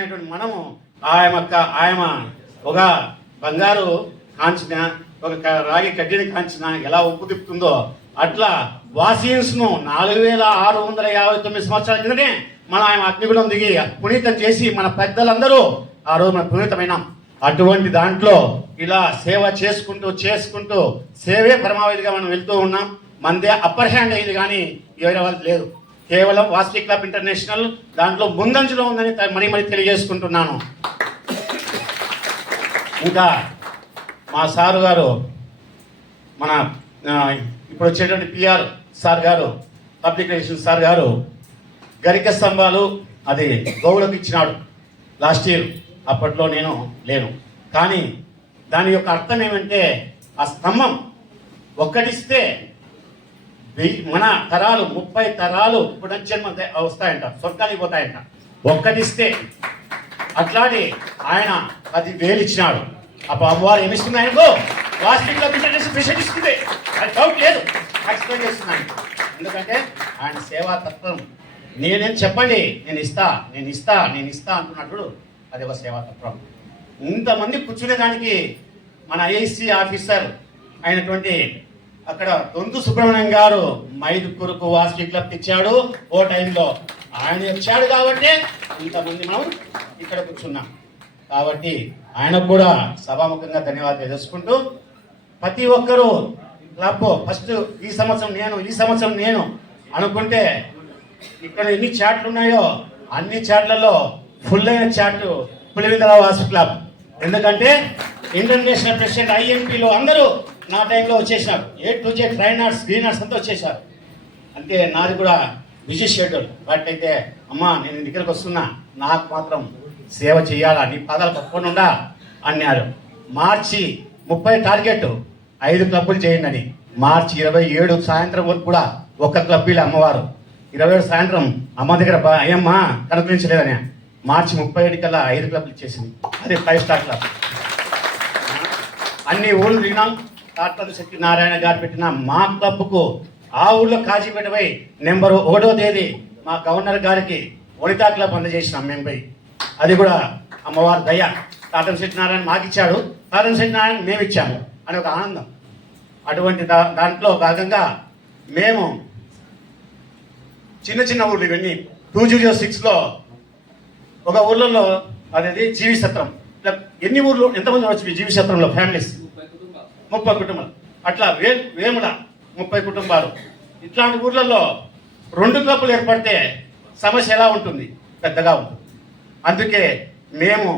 అయినటువంటి మనము ఆయమ ఒక బంగారు కాంచిన ఒక రాగి కడ్డీని కాంచిన ఎలా ఉప్పు తిప్పుతుందో అట్లా వాసియన్స్ ను 4659 సంవత్సరాల కిందనే మన ఆయన అగ్నిగుణం దిగి పునీతం చేసి మన పెద్దలందరూ ఆ రోజు మన పునీతమైన అటువంటి దాంట్లో ఇలా సేవ చేసుకుంటూ సేవే పరమావధిగా మనం వెళ్తూ ఉన్నాం. మనదే అప్పర్ హ్యాండ్ అయింది కానీ వేరే వాళ్ళు లేదు. కేవలం వాసవి క్లబ్ ఇంటర్నేషనల్ దాంట్లో ముందంజలో ఉందని మరీ తెలియజేసుకుంటున్నాను. ఇంకా మా సారు గారు మన ఇప్పుడు వచ్చేటువంటి పిఆర్ సార్ గారు పబ్లిక్ రిలేషన్స్ సార్ గారు గరిక స్తంభాలు అది గౌడకు ఇచ్చినాడు లాస్ట్ ఇయర్. అప్పట్లో నేను లేను కానీ దాని యొక్క అర్థం ఏమంటే ఆ స్తంభం ఒక్కటిస్తే మన తరాలు 30 తరాలు పునర్జన్మ వస్తాయంట, స్వర్గానికి పోతాయంట ఒక్కటిస్తే. అట్లాంటి ఆయన 10,000 ఇచ్చినాడు. అప్పుడు అమ్మవారు ఏమిస్తుంది ఆయనకు వాసవి క్లబ్ ఇంటర్నేషనల్ ప్రెసిడెంట్ ఇస్తుంది. అది డౌట్ లేదు, ఎక్స్ప్లెయిన్ చేస్తున్నాను. ఎందుకంటే ఆయన సేవా తత్వం నేనేం చెప్పండి నేను ఇస్తా అంటున్నప్పుడు అది ఒక సేవా తత్వం. ఇంతమంది కూర్చునేదానికి మన ఐఐసి ఆఫీసర్ అయినటువంటి అక్కడ దొంతు సుబ్రహ్మణ్యం గారు మైదుకూరుకు వాసవి క్లబ్ ఇచ్చాడు. ఓ టైంలో ఆయన వచ్చాడు కాబట్టి ఇంతమంది మనం ఇక్కడ కూర్చున్నాం. కాబట్టి ఆయనకు కూడా సభాముఖంగా ధన్యవాదాలు తెలుసుకుంటూ ప్రతి ఒక్కరూ క్లబ్ ఫస్ట్ ఈ సంవత్సరం నేను అనుకుంటే ఇక్కడ ఎన్ని చాట్లు ఉన్నాయో అన్ని చాట్లలో ఫుల్ అయిన చాట్ పులివెందుల వాసవి క్లబ్. ఎందుకంటే ఇంటర్నేషనల్ ప్రెసిడెంట్ ఐఎంపీలో అందరూ నా టైంలో వచ్చేసారు. A to Z ట్రైనర్స్ గ్రీనర్స్ అంతా వచ్చేసారు. అంటే నాది కూడా బిజీ షెడ్యూల్. బట్ అయితే అమ్మా నేను దగ్గరకు వస్తున్నా, నాకు మాత్రం సేవ చేయాలా, నీ పాదాలు పట్టుకుండా అన్నారు. మార్చి 30 టార్గెట్ 5 క్లబ్బులు చేయండి అని. మార్చి 27 సాయంత్రం వరకు కూడా ఒక క్లబ్బీలు అమ్మవారు. 27 సాయంత్రం అమ్మ దగ్గర అయ్యమ్మ కనుకరించలేదని మార్చి 37 కల్లా 5 క్లబ్లు ఇచ్చేసింది. అది 5 స్టార్ క్లబ్. అన్ని ఊళ్ళు తిరిగినాం. డాక్టర్ సత్యనారాయణ గారు పెట్టిన మా క్లబ్కు ఆ ఊళ్ళో కాజీపేటపై నెంబర్ 1వ తేదీ మా గవర్నర్ గారికి వనితా క్లబ్ అందజేసినాం మేము పోయి. అది కూడా అమ్మవారి దయ. తాతం సత్యనారాయణ మాకు ఇచ్చాడు, తాతం సత్యనారాయణ మేము ఇచ్చాము అని ఒక ఆనందం. అటువంటి దాంట్లో భాగంగా మేము చిన్న ఊర్లు ఇవన్నీ 2006లో ఒక ఊర్లలో అనేది జీవి సత్రం. ఎన్ని ఊర్లు ఎంతమంది వచ్చి జీవి సత్రంలో ఫ్యామిలీస్ 30 కుటుంబాలు. అట్లా వేముల 30 కుటుంబాలు. ఇట్లాంటి ఊర్లలో 2 క్లబ్లు ఏర్పడితే సమస్య ఎలా ఉంటుంది, పెద్దగా ఉంటుంది. అందుకే మేము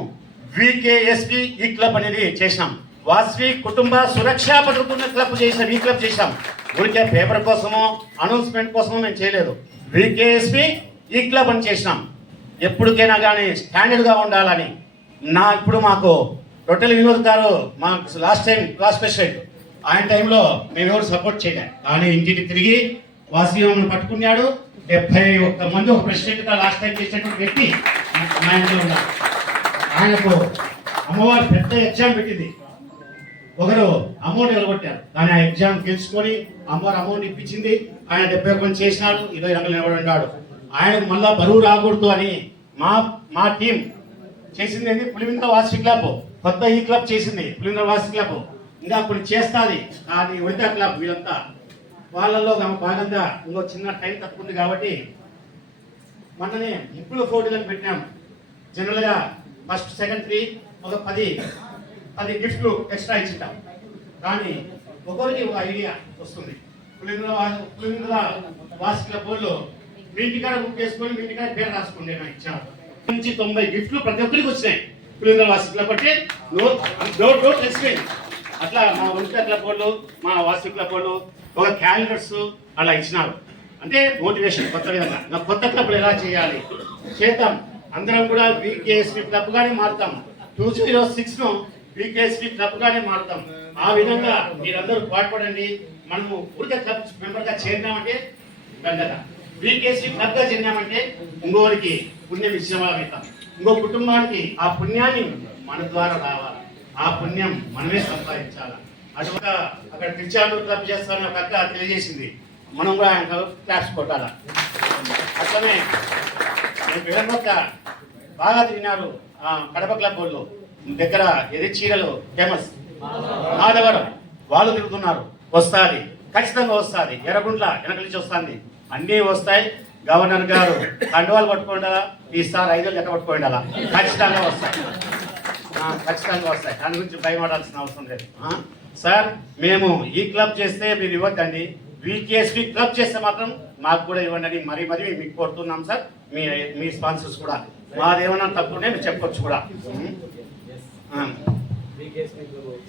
వికేఎస్పి ఈ క్లబ్ అనేది చేసినాం. వాసవి కుటుంబ సురక్షా పథకం క్లబ్ చేసాం. ఈ క్లబ్ చేసాం. ఊరికే పేపర్ కోసమో అనౌన్స్మెంట్ కోసమో మేము చేయలేదు. వికేఎస్పి ఈ క్లబ్ అని చేసినాం. ఎప్పటికైనా కానీ స్టాండర్డ్గా ఉండాలని. ఇప్పుడు మాకు రొట్టెల వినోద్ గారు మాకు లాస్ట్ ప్రెసిడెంట్, ఆయన టైంలో మేము ఎవరు సపోర్ట్ చేయలే. కానీ ఇంటికి తిరిగి వాసవి పట్టుకున్నాడు. 71 మంది ఒక ప్రెసిడెంట్గా లాస్ట్ టైం చేసినటువంటి వ్యక్తి మా ఇంట్లో ఉన్నారు. ఆయనకు అమ్మవారు పెద్ద ఎగ్జామ్ పెట్టింది. ఒకరు అమౌంట్ ఎలగొట్టారు, కానీ ఆ ఎగ్జామ్ గెలుచుకొని అమ్మవారు అమౌంట్ ఇప్పించింది. ఆయన 71 చేసినాడు, 20 రంగులు నిలబడి. ఆయనకు మళ్ళా బరువు రాకూడదు అని మా టీం చేసింది ఏంటి, పులివెందుల వాసవి క్లబ్ కొత్త ఈ క్లబ్ చేసింది. పులివెందుల వాసవి క్లబ్ ఇంకా కొన్ని చేస్తుంది. కానీ వనితా క్లబ్ వీళ్ళంతా వాళ్ళలో భాగంగా ఇంకో చిన్న టైం తక్కువ ఉంది కాబట్టి మొన్ననే ముగ్గుల పోటీలను పెట్టినాము. జనరల్గా ఫస్ట్ సెకండ్ 3 ఒక 10 గిఫ్ట్లు ఎక్స్ట్రా ఇచ్చింటాం. కానీ ఒకరికి ఒక ఐడియా వస్తుంది. పులివెందుల వాసవి క్లబ్ వాళ్ళు మీ ఇంటికాడ బుక్ చేసుకొని మీ ఇంటికాడ పేరు రాసుకోండి అని ఇచ్చారు. నుంచి 90 గిఫ్ట్లు ప్రతి ఒక్కరికి వచ్చినాయి. పులివెందుల వాసవి క్లబ్ బట్టి డోర్ తెలిసిపోయింది. అట్లా మా వనితా క్లబ్ వాళ్ళు, మా వాసవి క్లబ్ వాళ్ళు ఒక క్యాలెండర్స్ అలా ఇచ్చినారు. అంటే మోటివేషన్ కొత్త విధంగా కొత్త క్లబ్లు ఎలా చేయాలి చేద్దాం. అందరం కూడా వికేఎస్పి క్లబ్ గానే మారుతాం. 2006 వికేఎస్పి క్లబ్ గానే మారుతాం. ఆ విధంగా మీరందరూ పాటుపడండి. మనము ఊరికే క్లబ్ మెంబర్ గా చేరినామంటే దండగా, వికేఎస్పి క్లబ్ గా చేరినామంటే ఇంకోరికి పుణ్యం ఇచ్చేవాళ్ళం. ఇంకో కుటుంబానికి ఆ పుణ్యాన్ని మన ద్వారా రావాలి. ఆ పుణ్యం మనమే సంపాదించాలి. అటుగా అక్కడ క్రిస్టియానో క్లబ్ చేస్తానని ఒక అక్క తెలియజేసింది. మనం కూడా ఆయన క్లాప్స్ కొట్టాల. అట్లనే పేరుకొక్క బాగా తిరిగినారు కడప క్లబ్ వాళ్ళు దగ్గర ఏది చీరలు ఫేమస్ మాధవరం వాళ్ళు తిరుగుతున్నారు. వస్తుంది, ఖచ్చితంగా వస్తుంది. ఎర్రగుంట్ల వెనక నుంచి వస్తుంది, అన్నీ వస్తాయి. గవర్నర్ గారు కండువాలు పట్టుకోండాలా, ఈసారి 5 లెక్క పట్టుకోండాలా, ఖచ్చితంగా వస్తాయి. ఖచ్చితంగా వస్తాయి. దాని గురించి భయపడాల్సిన అవసరం లేదు సార్. మేము ఈ క్లబ్ చేస్తే మీరు ఇవ్వద్దండి, వీకేఎస్పీ క్లబ్ చేస్తే మాత్రం మాకు కూడా ఇవ్వండి అని మరీ మీకు కోరుతున్నాం సార్. మీ స్పాన్సర్స్ కూడా మాదేమన్నా తప్పునే మీరు చెప్పొచ్చు కూడా.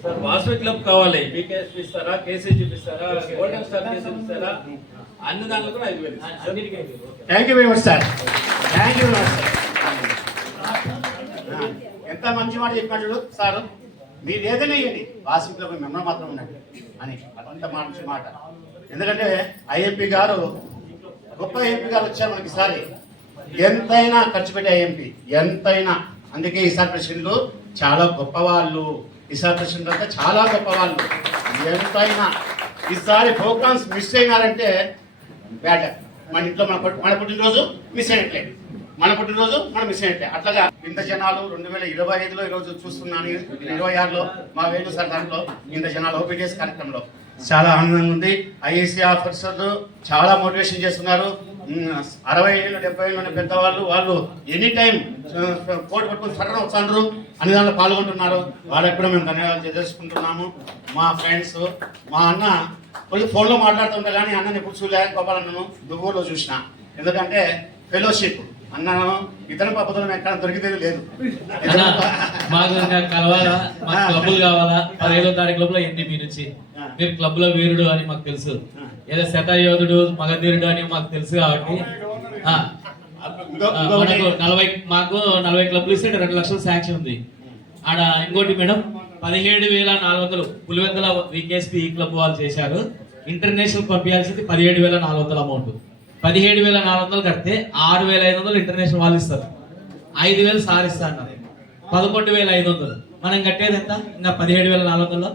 సార్ వాసవి క్లబ్ కావాలి, బీకేఎస్పీ ఇస్తారా, కేసీజీ ఇస్తారా, గోల్డెన్ స్టార్ కేసీజీ ఇస్తారా, అన్ని దాంట్లో కూడా 5,000. Thank you very much sir. Thank you very much sir. ఎంత మంచి మాట చెప్పినట్టు సార్. మీరు ఏదైనా ఇవ్వండి, వాసవి క్లబ్ మెంబర్ మాత్రం ఉండండి అని, అంత మంచి మాట. ఎందుకంటే ఐఎంపీ గారు గొప్ప ఎంపీ గారు వచ్చారు మనకి ఈసారి. ఎంతైనా ఖర్చు పెట్టే ఐఎంపీ, ఎంతైనా. అందుకే ఈసారి ప్రెసిడెంట్లు చాలా గొప్ప వాళ్ళు. ఈసారి ప్రెసిడెంట్ అంతా చాలా గొప్ప వాళ్ళు. ఎంతైనా ఈసారి ప్రోగ్రామ్స్ మిస్ అయినారంటే బ్యాడ్. మన ఇంట్లో మన పుట్టినరోజు మిస్ అయినట్లే, మన పుట్టినరోజు మనం మిస్ అయినట్లే. అట్లాగా ఇంత జనాలు 2025లో ఈరోజు చూస్తున్నాను, 26లో మా వేణు సార్ దాంట్లో ఇంత జనాలు ఓపీటీఎస్ కార్యక్రమంలో చాలా ఆనందంగా ఉంది. ఐఏసీ ఆఫీసర్లు చాలా మోటివేషన్ చేస్తున్నారు. 60 ఏళ్ళు 70 ఏళ్ళు పెద్దవాళ్ళు వాళ్ళు ఎనీ టైం కోట్ పట్టుకుని సడన్ వస్తున్నారు, అన్ని దాంట్లో పాల్గొంటున్నారు. వాళ్ళకి కూడా మేము ధన్యవాదాలు తెలుసుకుంటున్నాము. మా ఫ్రెండ్స్, మా అన్న కొద్దిగా ఫోన్లో మాట్లాడుతుంటే కానీ అన్నని ఎప్పుడు చూడలే. గోపాలన్నను దువ్వూరులో చూసిన, ఎందుకంటే ఫెలోషిప్ అన్నాను. ఇతర పద్ధతులు ఎక్కడ దొరికితే లేదు. మాకు కలవాలా, మాకు క్లబ్బులు కావాలా, 15వ తారీఖు లోపల ఎన్ని మీ నుంచి మీరు క్లబ్ లో వీరుడు అని మాకు తెలుసు, ఏదో శతయోధుడు మగధీరుడు అని మాకు తెలుసు. కాబట్టి మాకు 40 క్లబ్లు ఇస్తే 2 లక్షలు శాంక్షన్ ఉంది ఆడ. ఇంకోటి మేడం 17,400 పులివెందుల వికేఎస్పీ ఈ క్లబ్ వాళ్ళు చేశారు. International పంపించాల్సింది 17,400 amount. 17,400 కడితే 6,500 ఇంటర్నేషనల్ వాళ్ళు ఇస్తారు, 5,000 సార్ ఇస్తా అన్నారు. 11,500 మనం కట్టేది ఎంత? ఇంకా 17,400లో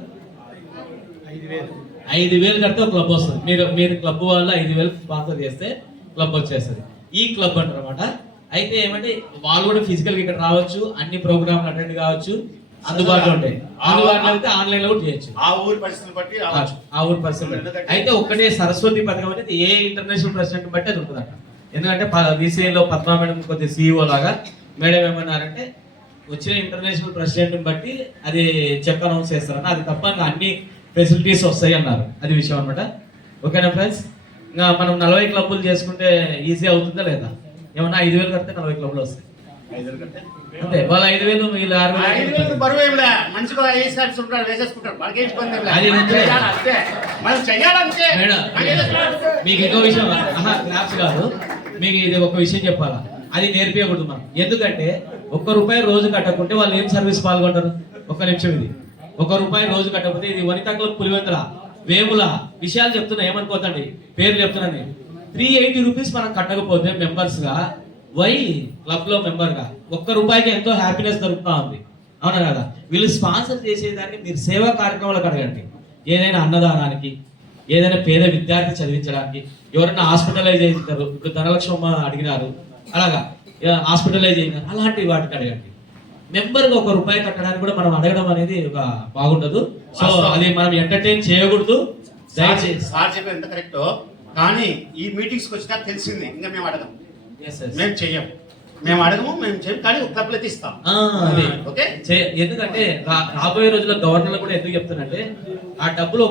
5,000 కడితే ఒక క్లబ్ వస్తుంది. మీరు క్లబ్ వాళ్ళు 5,000 స్పాన్సర్ చేస్తే క్లబ్ వచ్చేస్తుంది. ఈ క్లబ్ అంటారన్నమాట. అయితే ఏమంటే వాళ్ళు కూడా ఫిజికల్ గా ఇక్కడ రావచ్చు, అన్ని ప్రోగ్రామ్ అటెండ్ కావచ్చు, అందుబాటులో ఉంటాయి. అందుబాటులో అయితే ఆన్లైన్ లో కూడా చేయొచ్చు, ఆ ఊరి పరిస్థితిని బట్టి. ఆ ఊరి పరిస్థితి అయితే ఒక్కటే సరస్వతి పథకం అనేది ఏ ఇంటర్నేషనల్ ప్రెసిడెంట్ బట్టి అది ఉంటుందంట. ఎందుకంటే బీసీఏలో పద్మా మేడం కొద్దిగా CEO లాగా మేడం ఏమన్నారంటే వచ్చిన ఇంటర్నేషనల్ ప్రెసిడెంట్ బట్టి అది చెక్ అనౌన్స్ చేస్తారన్న, అది తప్ప అన్ని ఫెసిలిటీస్ వస్తాయి అన్నారు. అది విషయం అనమాట. ఓకేనా ఫ్రెండ్స్? ఇంకా మనం 40 క్లబ్లు చేసుకుంటే ఈజీ అవుతుందా లేదా? ఏమన్నా 5,000 కడితే 40 క్లబ్లు వస్తాయి అంతే. వాళ్ళ 5,000 వీళ్ళు 6,000 బరువు ఏం లే, మనిషికి 5 సార్లు ఉంటారు, వేసేసుకుంటారు. వాళ్ళకి ఇబ్బంది ఏం అది అంతే, మనం చెయ్యాలంటే. మీకు ఇంకో విషయం, క్లాప్స్ కాదు, మీకు ఇది ఒక విషయం చెప్పాలా, అది నేర్పించకూడదు మనం. ఎందుకంటే ₹1 రోజు కట్టకుంటే వాళ్ళు ఏం సర్వీస్ పాల్గొంటారు? ఒక్క నిమిషం, ఇది ₹1 రోజు కట్టకపోతే, ఇది వనితా క్లబ్ పులివెందుల వేముల విషయాలు చెప్తున్నా, ఏమనుకోతండి, పేర్లు చెప్తున్నాను. 380 రూపీస్ మనం కట్టకపోతే మెంబర్స్ గా, వై క్లబ్ లో మెంబర్ గా ₹1 ఎంతో హ్యాపీనెస్ దొరుకుతా ఉంది. అవునా కదా? వీళ్ళు స్పాన్సర్ చేసేదానికి మీరు సేవా కార్యక్రమాలకు అడగండి. ఏదైనా అన్నదానానికి, ఏదైనా పేద విద్యార్థి చదివించడానికి, ఎవరైనా హాస్పిటలైజ్ చేస్తారు, ఇప్పుడు ధనలక్ష్మమ్మ అడిగినారు, అలాగా హాస్పిటలైజ్ అయినారు, అలాంటి వాటికి అడగండి. మెంబర్ గా ₹1 కట్టడానికి కూడా మనం అడగడం అనేది ఒక బాగుండదు. సో అది మనం ఎంటర్టైన్ చేయకూడదు. దయచేసి సార్ చెప్పేది ఎంత కరెక్టో, కానీ ఈ మీటింగ్స్ వచ్చినా తెలిసింది. ఇంకా మేము అడగం, మేము చెయ్యం, మేము అడగము, మేము చెయ్యం, కానీ క్లబ్లు అయితే ఇస్తాం. ఓకే, ఎందుకంటే రాబోయే రోజుల్లో గవర్నర్లు కూడా ఎందుకు చెప్తున్నంటే, ఆ డబ్బులు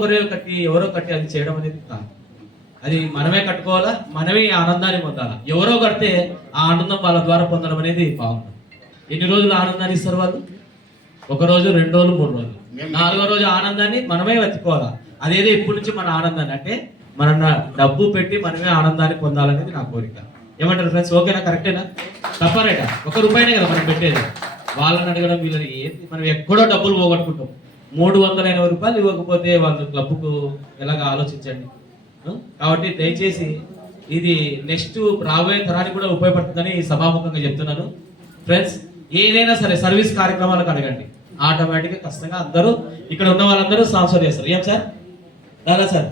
ఎవరో కట్టి అది చేయడం అనేది కాదు. అది మనమే కట్టుకోవాలా, మనమే ఆనందాన్ని పొందాలా. ఎవరో కడితే ఆ ఆనందం వాళ్ళ ద్వారా పొందడం అనేది బాగుంటుంది. ఎన్ని రోజులు ఆనందాన్ని ఇస్తారు వాళ్ళు? 1 రోజు, 2 రోజులు, 3 రోజులు, 4వ రోజు ఆనందాన్ని మనమే వెతుక్కోవాలా. అదేదో ఇప్పటి నుంచి మన ఆనందాన్ని, అంటే మన డబ్బు పెట్టి మనమే ఆనందాన్ని పొందాలనేది నా కోరిక. ఏమంటారు ఫ్రెండ్స్? ఓకేనా? కరెక్టేనా? తప్పరేట? ₹1 కదా మనం పెట్టేది. వాళ్ళని అడగడం, వీళ్ళని ఏంటి, మనం ఎక్కడో డబ్బులు పోగొట్టుకుంటాం. ₹380 ఇవ్వకపోతే వాళ్ళు క్లబ్కు ఎలాగ ఆలోచించండి. కాబట్టి దయచేసి ఇది నెక్స్ట్ రాబోయే తరానికి కూడా ఉపయోగపడుతుందని సభాముఖంగా చెప్తున్నాను. ఫ్రెండ్స్, ఏదైనా సరే సర్వీస్ కార్యక్రమాలకు అడగండి, ఆటోమేటిక్ గా ఖచ్చితంగా అందరూ ఇక్కడ ఉన్న వాళ్ళందరూ స్పాన్సర్ చేస్తారు. ఏం సార్? రాదా సార్?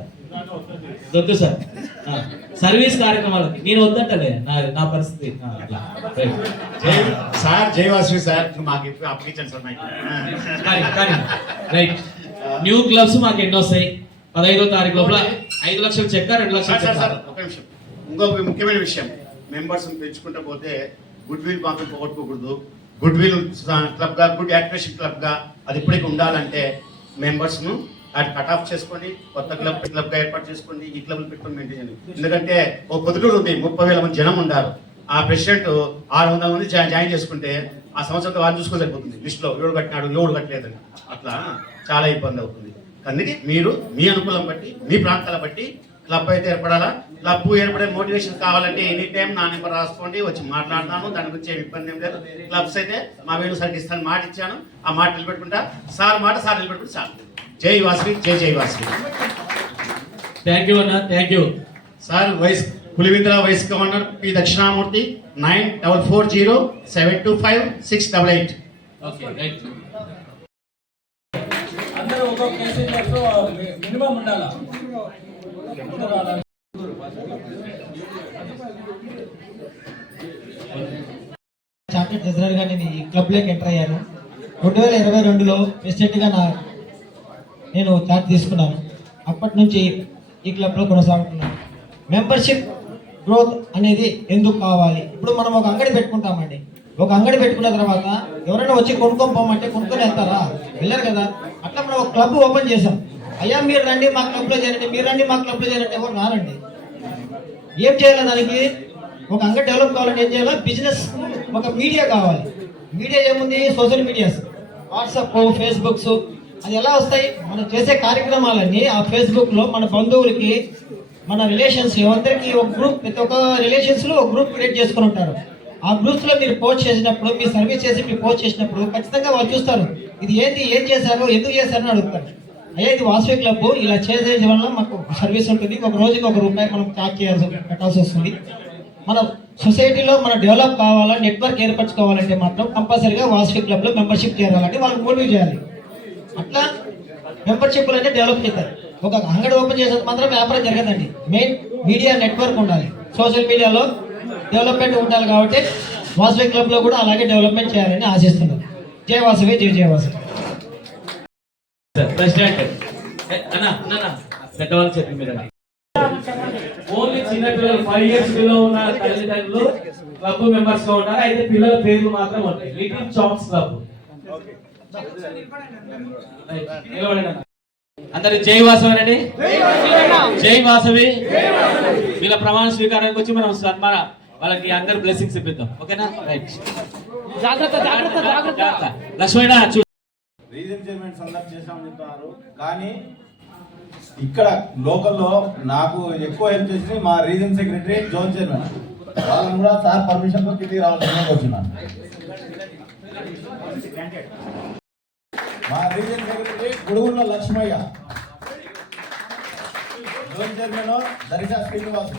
వద్దు సార్. సర్వీస్ కార్యక్రమాలకి నేను వద్దంటలే నా పరిస్థితి అట్లా సార్ జయవాసవి సార్ మాకు అప్లికేషన్స్ ఉన్నాయి. కానీ రైట్ న్యూ క్లబ్స్ మాకు ఎన్నో వస్తాయి. 15వ తారీఖు లోపల 5 లక్షలు చెక్క 2 లక్షలు సార్ చెక్క. ఒక నిమిషం, ఇంకొక ముఖ్యమైన విషయం, మెంబర్స్ పెంచుకుంటూ పోతే గుడ్ విల్ మాత్రం పోగొట్టుకోకూడదు. గుడ్ విల్ క్లబ్ గా, గుడ్ యాక్టివేషన్ క్లబ్ గా అది ఇప్పటికీ ఉండాలంటే మెంబర్స్ ను అది కట్ ఆఫ్ చేసుకొని కొత్త క్లబ్ గా ఏర్పాటు చేసుకొని ఈ క్లబ్ పెట్టుకొని మెయింటైన్ చేయండి. ఎందుకంటే ఒక పొద్దుటూరు ఉంది, 30,000 మంది జనం ఉన్నారు. ఆ ప్రెసిడెంట్ 600 మంది జాయిన్ చేసుకుంటే ఆ సంవత్సరంతో వాళ్ళు చూసుకొని సరిపోతుంది. లిస్ట్ లో ఎవడు కట్టినాడు ఎవడు కట్టలేదని అట్లా చాలా ఇబ్బంది అవుతుంది. అందుకే మీరు మీ అనుకూలం బట్టి మీ ప్రాంతాల బట్టి క్లబ్ అయితే ఏర్పడాలా. క్లబ్ ఏర్పడే మోటివేషన్ కావాలంటే ఎనీ టైం నా నెంబర్ రాసుకోండి, వచ్చి మాట్లాడతాను. దాని గురించి ఏమి ఇబ్బంది ఏం లేదు. క్లబ్స్ అయితే మా వేణు సార్కి ఇస్తాను మాట ఇచ్చాను, ఆ మాట నిలబెట్టుకుంటా. సార్ మాట సార్ నిలబెట్టుకుంటే చాలు. జై వాసవి, జై వాసవి. థ్యాంక్ యూ అన్న, thank you sir. Pulivendra vice governor P Dakshinamurthy 9440725688. Okay right. అందరూ ఒక్కొక్క కేసీలో మినిమం ఉండాలా. చార్టెడ్ ట్రెజరర్ గా నేను ఈ క్లబ్ లోకి ఎంటర్ అయ్యాను. 2022లో ప్రెసిడెంట్ గా నేను చార్జ్ తీసుకున్నాను. అప్పటి నుంచి ఈ క్లబ్ లో కొనసాగుతున్నాను. మెంబర్షిప్ గ్రోత్ అనేది ఎందుకు కావాలి? ఇప్పుడు మనం ఒక అంగడి పెట్టుకుంటామండి. ఒక అంగడి పెట్టుకున్న తర్వాత ఎవరైనా వచ్చి కొనుక్కొని పోమంటే కొనుక్కొని వెళ్తారా? వెళ్ళరు కదా. అట్లా మనం ఒక క్లబ్ ఓపెన్ చేసాం. అయ్యా మీరు రండి మా క్లబ్ లో చేరండి, మీరు రండి మా క్లబ్ లో చేరండి, ఎవరు రారండి. ఏం చేయాలి దానికి? ఒక అంగడి డెవలప్ కావాలంటే ఏం చేయాలి? బిజినెస్ ఒక మీడియా కావాలి. మీడియా ఏముంది? Social medias, WhatsApp, Facebooks. అది ఎలా వస్తాయి? మనం చేసే కార్యక్రమాలన్నీ ఆ ఫేస్బుక్ లో మన బంధువులకి, మన రిలేషన్స్ అందరికీ ఒక గ్రూప్, ప్రతి ఒక్క రిలేషన్స్ లో ఒక గ్రూప్ క్రియేట్ చేసుకుని ఉంటారు. ఆ గ్రూప్స్ లో మీరు పోస్ట్ చేసినప్పుడు, మీ సర్వీస్ చేసి మీరు పోస్ట్ చేసినప్పుడు ఖచ్చితంగా వాళ్ళు చూస్తారు. ఇది ఏంటి, ఏం చేశారు, ఎందుకు చేశారు అని అడుగుతారు. అయ్యా ఇది వాసవి క్లబ్, ఇలా చేసే వల్ల మాకు సర్వీస్ ఉంటుంది. ఒక రోజుకి ₹1 మనం ఛార్జ్ పెట్టాల్సి వస్తుంది. మన సొసైటీలో మన డెవలప్ కావాలా, నెట్వర్క్ ఏర్పరచుకోవాలంటే మాత్రం కంపల్సరీగా వాసవి క్లబ్ లో మెంబర్షిప్ చేయాలంటే వాళ్ళకి మోటివేట్ చేయాలి. అట్లా మెంబర్షిప్ అంటే డెవలప్ అవుతాయి. ఒక అంగడి ఓపెన్ చేసేది మాత్రం వ్యాపారం జరగదండి. మెయిన్ మీడియా నెట్వర్క్ ఉండాలి, సోషల్ మీడియాలో డెవలప్మెంట్ ఉండాలి. కాబట్టి వాసవి క్లబ్ లో కూడా అలాగే డెవలప్మెంట్ చేయాలని ఆశిస్తున్నాను. జై వాసవి, జై వాసవి. ప్రెసిడెంట్ అన్న పెద్దవాళ్ళు చెప్పి మీరు ఓన్లీ చిన్నపిల్లలు 5 years బిలో ఉన్న తల్లిదండ్రులు క్లబ్ మెంబర్స్ గా ఉన్నారు. అయితే పిల్లల పేర్లు మాత్రం ఉంటాయి. Little Champs club. అందరు జై వాసవి అండి, జై వాసవి. వీళ్ళ ప్రమాణ స్వీకారానికి వచ్చి మనం సన్మాన వాళ్ళకి అందరు బ్లెస్సింగ్స్ ఇప్పిద్దాం. ఓకేనా? రైట్. లక్ష్మణ రీజన్ చైర్మన్ సందర్శన చేసామని చెప్తున్నారు. కానీ ఇక్కడ లోకల్లో నాకు ఎక్కువ హెల్ప్ చేసి మా రీజన్ సెక్రటరీ, జోన్ చైర్మన్ వాళ్ళని కూడా సార్ పర్మిషన్ తో కిందికి రావాల్సిందిగా వచ్చినాను. మా region secretary Gudugulla Lakshmaiah, zone chairman Darisa Srinivasu.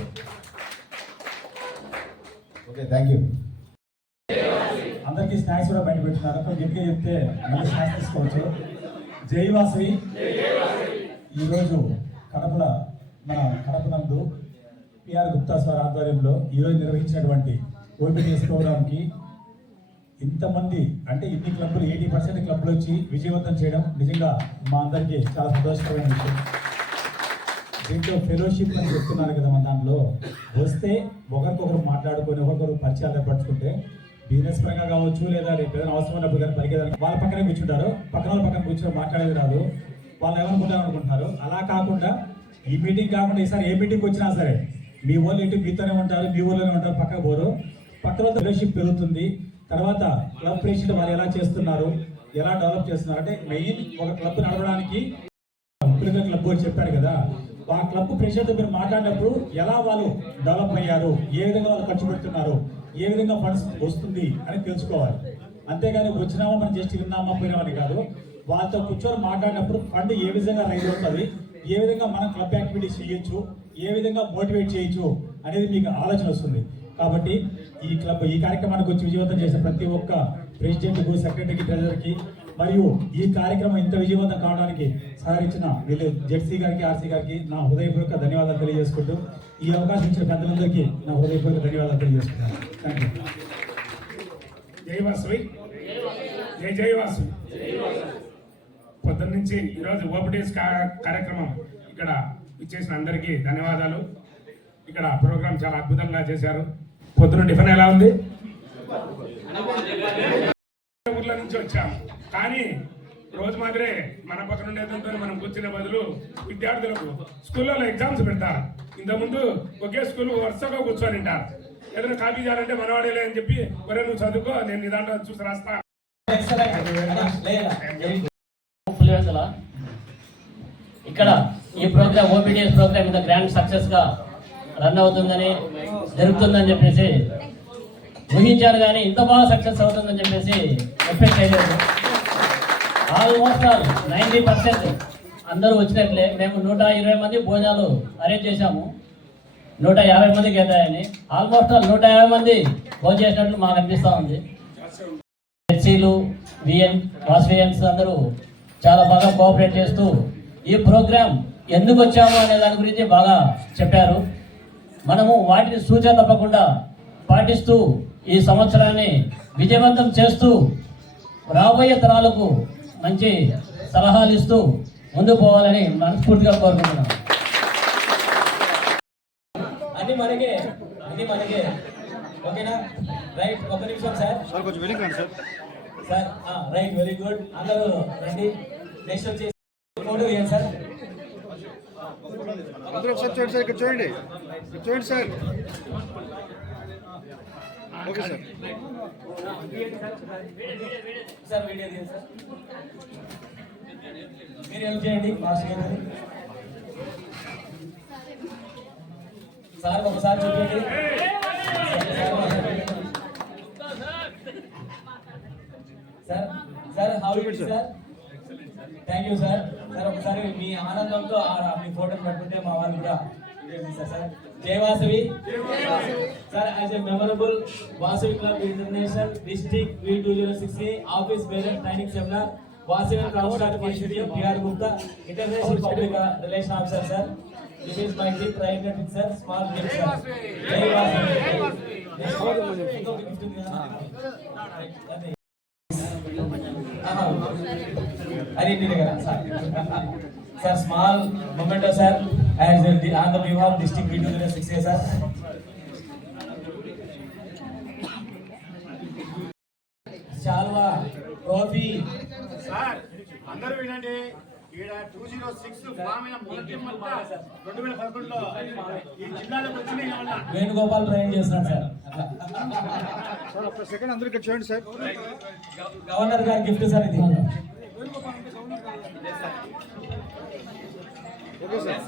Okay, thank you. అందరికీ స్నాక్స్ కూడా బయట పెట్టినారు. గట్టిగా చెప్తే మళ్ళీ స్నాక్స్ తీసుకోవచ్చు. జై వాసవి. ఈరోజు కడపలో మన కడప నందు పిఆర్ గుప్తా సార్ ఆధ్వర్యంలో ఈరోజు నిర్వహించినటువంటి ఓపీటీఎస్ ప్రోగ్రామ్కి ఇంతమంది, అంటే ఇన్ని క్లబ్లు 80% క్లబ్లు వచ్చి విజయవంతం చేయడం నిజంగా మా అందరికీ చాలా సంతోషకరమైన విషయం. దీంట్లో ఫెలోషిప్ అని చెప్తున్నారు కదా, మన దాంట్లో వస్తే ఒకరికొకరు మాట్లాడుకొని ఒకరికొకరు పరిచయాలు ఏర్పరచుకుంటే బిజినెస్ పరంగా కావచ్చు, లేదా రేపు ఏదైనా అవసరం ఉన్నప్పుడు కానీ పరిగెదానికి వాళ్ళ పక్కనే కూర్చుంటారు, పక్కన వాళ్ళ పక్కన కూర్చొని మాట్లాడేది రాదు. వాళ్ళు ఏమనుకుంటారు అనుకుంటున్నారు. అలా కాకుండా ఈ మీటింగ్ కాకుండా ఈసారి ఏ మీటింగ్ వచ్చినా సరే మీ వాళ్ళు ఇటు మీతోనే ఉంటారు, మీ ఊళ్ళోనే ఉంటారు, పక్కకు పోరు. పక్కన ఫెలోషిప్ పెరుగుతుంది. తర్వాత క్లబ్ ప్రెసిడెంట్ వాళ్ళు ఎలా చేస్తున్నారు, ఎలా డెవలప్ చేస్తున్నారు, అంటే మెయిన్ ఒక క్లబ్ నడవడానికి క్లబ్ అని చెప్పారు కదా, ఆ క్లబ్ ప్రెసిడెంట్ మీరు మాట్లాడినప్పుడు ఎలా వాళ్ళు డెవలప్ అయ్యారు, ఏ విధంగా వాళ్ళు ఖర్చు పెడుతున్నారు, ఏ విధంగా ఫండ్స్ వస్తుంది అని తెలుసుకోవాలి. అంతేగాని వచ్చినామా మనం జస్ట్ విన్నామా పోయినామని కాదు. వాళ్ళతో కూర్చొని మాట్లాడినప్పుడు ఫండ్ ఏ విధంగా రైజ్ అవుతుంది, ఏ విధంగా మనం క్లబ్ యాక్టివిటీస్ చేయొచ్చు, ఏ విధంగా మోటివేట్ చేయొచ్చు అనేది మీకు ఆలోచన వస్తుంది. కాబట్టి ఈ కార్యక్రమానికి వచ్చి విజయవంతం చేసిన ప్రతి ఒక్క ప్రెసిడెంట్కు, సెక్రటరీకి, ట్రెజరర్కి మరియు ఈ కార్యక్రమం ఇంత విజయవంతం కావడానికి సహకరించిన వీళ్ళు జెడ్సీ గారికి, ఆర్సీ గారికి నా హృదయపూర్వక ధన్యవాదాలు తెలియజేసుకుంటూ ఈ అవకాశం ఇచ్చిన పెద్దలందరికీ నా హృదయపూర్వక ధన్యవాదాలు తెలియజేసుకుంటాను. Thank you. జై వాసవి, జై జై వాసవి. పొద్దున్న నుంచి ఈరోజు ఓపీడీస్ కార్యక్రమం ఇక్కడ ఇచ్చేసిన అందరికీ ధన్యవాదాలు. ఇక్కడ ప్రోగ్రామ్ చాలా అద్భుతంగా చేశారు. పొద్దున టిఫిన్ ఎలా ఉంది? ఊర్ల నుంచి వచ్చాము, కానీ రోజు మాదిరే మన పక్కన ఉండేదంతా మనం కూర్చునే బదులు విద్యార్థులకు స్కూళ్ళలో ఎగ్జామ్స్ పెడతారు. ఇంతకుముందు ఒకే స్కూల్ వరుసగా కూర్చొని ఉంటారు. ఏదైనా కాపీ చేయాలంటే మనవాడేలే అని చెప్పి ఒరే నువ్వు చదువుకో, నేను నీ దాంట్లో చూసి రాస్తా. ఇక్కడ ఈ ప్రోగ్రామ్ ఓపీడీఎస్ ప్రోగ్రామ్ ఇంత గ్రాండ్ సక్సెస్ గా రన్ అవుతుందని, జరుగుతుందని చెప్పేసి ఊహించారు, కానీ ఇంత బాగా సక్సెస్ అవుతుందని చెప్పేసి ఎక్స్పెక్ట్ చేయలేదు. ఆల్మోస్ట్ 90% అందరూ వచ్చినట్లే. మేము 120 మంది భోజనాలు అరేంజ్ చేశాము, 150 మందికి అవుతాయని. ఆల్మోస్ట్ 150 మంది భోజనం చేసినట్లు మాకు అనిపిస్తూ ఉంది. హెచ్సీలు, వాసవియన్స్ అందరూ చాలా బాగా కోఆపరేట్ చేస్తూ ఈ ప్రోగ్రాం ఎందుకు వచ్చాము అనే దాని గురించి బాగా చెప్పారు. మనము వాటిని సూచన తప్పకుండా పాటిస్తూ ఈ సంవత్సరాన్ని విజయవంతం చేస్తూ రాబోయే తరాలకు మంచి సలహాలు ఇస్తూ ముందుకు పోవాలని మనస్ఫూర్తిగా కోరుకుంటున్నాను. అన్ని మనకే ఓకేనా? రైట్, ఒక నిమిషం సార్. కొంచెం వెనక్కి sir. Sir right, very good. అందరూ రండి. నెక్స్ట్ వచ్చేసి ఫోటో వేయండి సార్. అందరూ ఒకసారి చూడండి సార్, ఇక్కడ చూడండి, చూడండి sir. Okay sir. Sir video తీయండి సార్. మీరు హెల్ప్ చేయండి మాస్టర్ గారు. సార్ ఒకసారి చూడండి. Sir sir how it sir? Thank you sir. Sir ఒకసారి మీ ఆనందంతో మీ ఫోటోని పెట్టుకుంటే మా వాళ్ళు కూడా సార్. జై Vasavi sir. As a memorable Vasavi club international district V206A office bearer training seminar Vasavi కాన్స్టాక్ట్ institute PR Gupta international public relation officer sir. This is my gift related sir, small gift sir. జై వాసవి. అరే మీ దగ్గర sir small memento sir as on the behalf district V206A sir. శాల్వా, trophy. Sir అందరూ వినండి, ఈడ 206 form అయిన మొదటి మొదట 2011లో ఈ జిల్లాలోకి వచ్చినాయి. ఏమన్నా వేణుగోపాల్ ట్రైన్ చేస్తున్నాడు సార్. సార్ ఒక్క సెకండ్ అందరూ ఇక్కడ చూడండి సార్. గవర్నర్ గారి గిఫ్ట్ సార్ ఇది. Okay sir.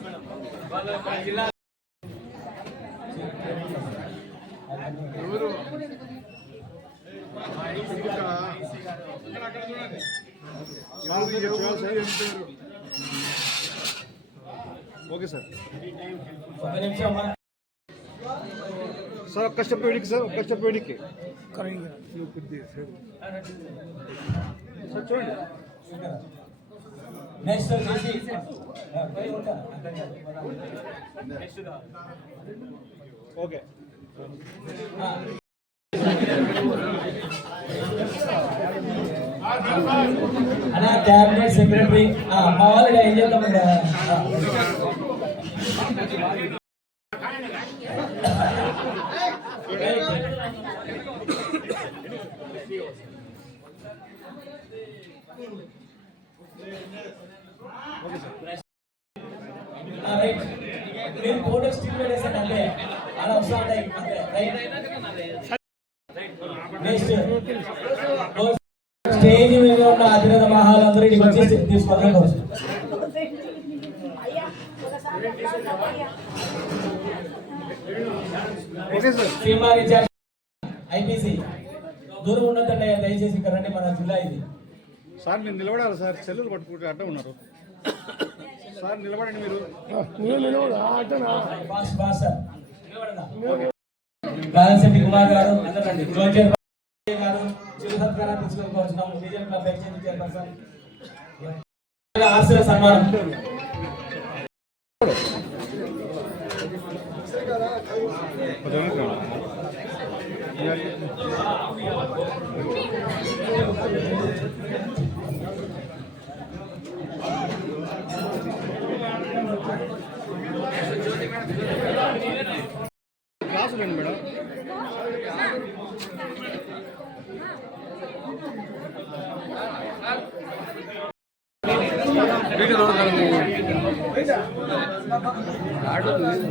Okay sir. ఒక నిమిషం సార్ ఒక్క స్టెప్ వెనక్కి సార్, ఒక్క స్టెప్ వెనక్కి సార్ చూడండి. నెక్స్ట్ వచ్చేసి ఓకే అన్నా క్యాబినెట్ సెక్రటరీ మా వాళ్ళు ఏం చేద్దామండి. రైట్, మీరు ఫోటో స్టిల్ పెట్టేసారంటే అలా వస్తా ఉంటాయి. నెక్స్ట్ స్టేజ్ మీద ఉన్న అతిరథ మహాలందరూ ఇక్కడికి వచ్చి తీసుకోవడం. శ్రీమారి ఐపీసీ దూరం ఉన్నదండి, దయచేసి ఇక్కడ రండి. మన జిల్లా ఇది. సార్ మీరు నిలబడాలి సార్, సెల్లులు పట్టుకుంటే అడ్డం ఉన్నారు సార్. నిలబడండి మీరు. ఫాస్ట్ ఫాస్ట్ సార్ నిలబడండి. గాదశెట్టి కుమార్ గారు జోన్ చైర్మన్ గారు చిరు సత్కారం తీసుకోవాల్సినాము. డివిజన్ క్లబ్ ఎక్స్చేంజ్ చైర్పర్సన్ ఆశీర్వాద సన్మానం.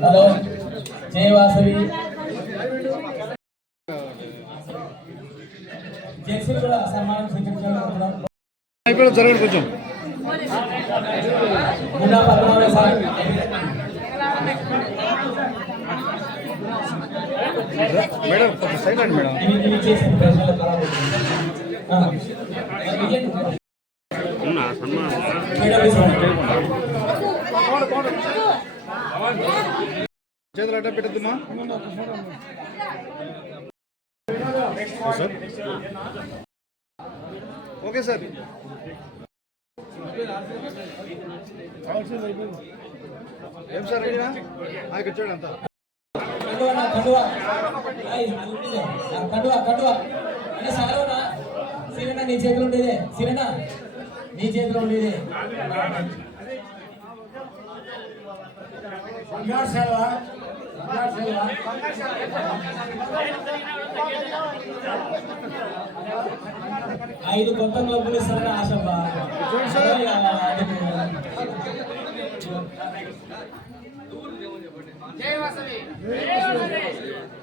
హలో జై వాసవి జెర్సీ కూడా సన్మానం స్వీకరించాలనుకుంటున్నాం. జరగండి కొంచెం. Gunda Padmanabha sir madam silent madam. ఇవి చేసిన ప్రజల కళ చేతులు అడ్డ పెట్టద్దుమా. Okay sir. ఏం సార్ అడిగినా నాకు వచ్చాడు అంతా. సిరణ నీ చేతిలో ఉండేదే. సిరణ నీ చేతిలో ఉండేదే. ఐదు కొత్త క్లబ్బులు ఇస్తారని ఆశబ్బా.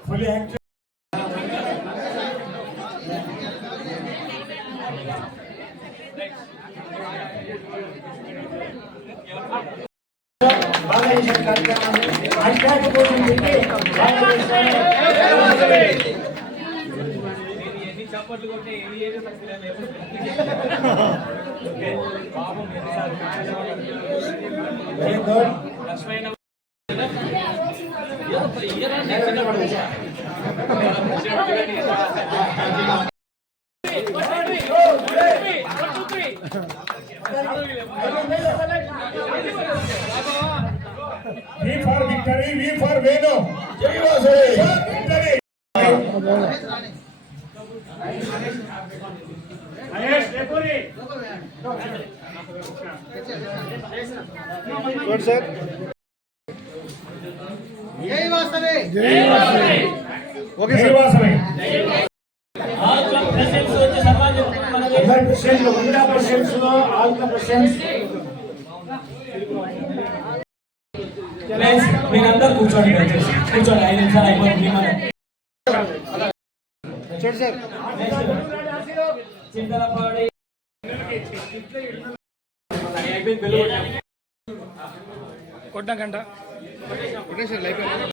Fully active. Very good. V for victory, V for Venu. Jai Vasavi. Victory. Mahesh Depuri. Good sir. Jai Vasavi. Okay Jai sir. Vasavi. All club presidents వచ్చి సన్మానం అందరి ప్రెసిడెంట్లు, ఉండా ప్రెసిడెంట్స్ లో ఆల్ ద ప్రెసిడెంట్స్. మీరందరూ కూర్చోండి. కూర్చోండి. 5 నిమిషాలు అయిపోతుంది. చూడు సార్. చింతలపాడి కొట్టకంట. లైక్